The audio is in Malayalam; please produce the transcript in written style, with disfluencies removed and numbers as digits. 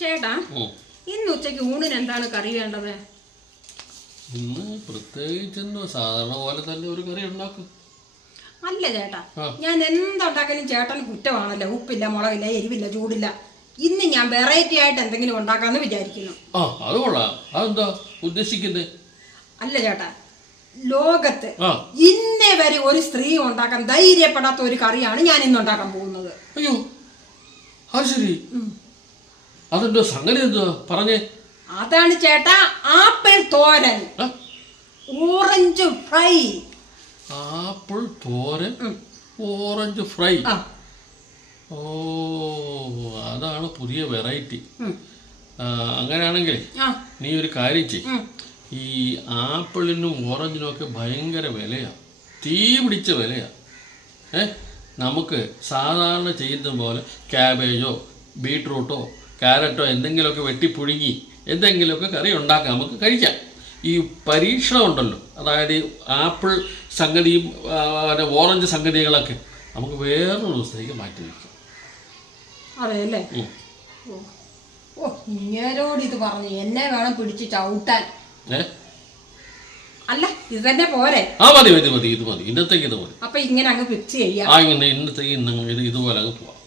ചേട്ടാ, ഇന്ന് ഉച്ചയ്ക്ക് ഊണിന് എന്താണ് കറി വേണ്ടത്? ഇന്ന് പ്രത്യേകിച്ചെന്തോ സാധാരണ പോലെ തന്നെ ഒരു കറി ഉണ്ടാക്കും. അല്ല ചേട്ടാ, ഞാൻ എന്തുണ്ടാക്കാനും ചേട്ടന് കുറ്റമാണല്ലോ. ഉപ്പില്ല, മുളകില്ല, എരിവില്ല, ചൂടില്ല. ഇന്ന് ഞാൻ വെറൈറ്റി ആയിട്ട് എന്തെങ്കിലും ഉണ്ടാക്കാന്ന് വിചാരിക്കുന്നു. അത് കൊള്ളാം. അതെന്താ ഉദ്ദേശിക്കുന്നത്? അല്ല ചേട്ടാ, ലോകത്ത് ഇന്നേ വരെ ഒരു സ്ത്രീ ഉണ്ടാക്കാൻ ധൈര്യപ്പെടാത്ത ഒരു കറിയാണ് ഞാൻ ഇന്ന് ഉണ്ടാക്കാൻ പോകുന്നത്. അയ്യോ, അത് ശരി. അതെന്തോ സംഗതി എന്തോ പറഞ്ഞേ? അതാണ് ചേട്ടാ ആപ്പിൾ തോരൻ, ഓറഞ്ച് ഫ്രൈ. ആപ്പിൾ തോരൻ, ഓറഞ്ച് ഫ്രൈ. ഓ, അതാണ് പുതിയ വെറൈറ്റി. അങ്ങനെയാണെങ്കിൽ നീ ഒരു കാര്യം ചെയ്യ്. ഈ ആപ്പിളിനും ഓറഞ്ചിനും ഒക്കെ ഭയങ്കര വിലയാണ്, തീ പിടിച്ച വിലയാണ്. നമുക്ക് സാധാരണ ചെയ്യുന്ന പോലെ ക്യാബേജോ ബീട്രൂട്ടോ ക്യാരറ്റോ എന്തെങ്കിലുമൊക്കെ വെട്ടിപ്പുഴുങ്ങി എന്തെങ്കിലുമൊക്കെ കറി ഉണ്ടാക്കാം, നമുക്ക് കഴിക്കാം. ഈ പരീക്ഷണം ഉണ്ടല്ലോ, അതായത് ഈ ആപ്പിൾ സംഗതിയും ഓറഞ്ച് സംഗതികളൊക്കെ നമുക്ക് വേറൊരു ദിവസത്തേക്ക് മാറ്റി വയ്ക്കാം. അതെയല്ലേ? ഓ, ഇങ്ങനോട് ഇത് പറഞ്ഞു എന്നെ വേണം പിടിച്ച് ചവിട്ടാൻ. അല്ല, ഇത് തന്നെ പോരെ? മതി മതി മതി, ഇത് മതി, ഇന്നത്തേക്ക് ഇത് മതി. അപ്പൊ ഇങ്ങനെ അങ്ങ് ഫിക്സ് ചെയ്യാം. ഇന്നത്തേക്ക് ഇതുപോലെ അങ്ങ് പോവാം.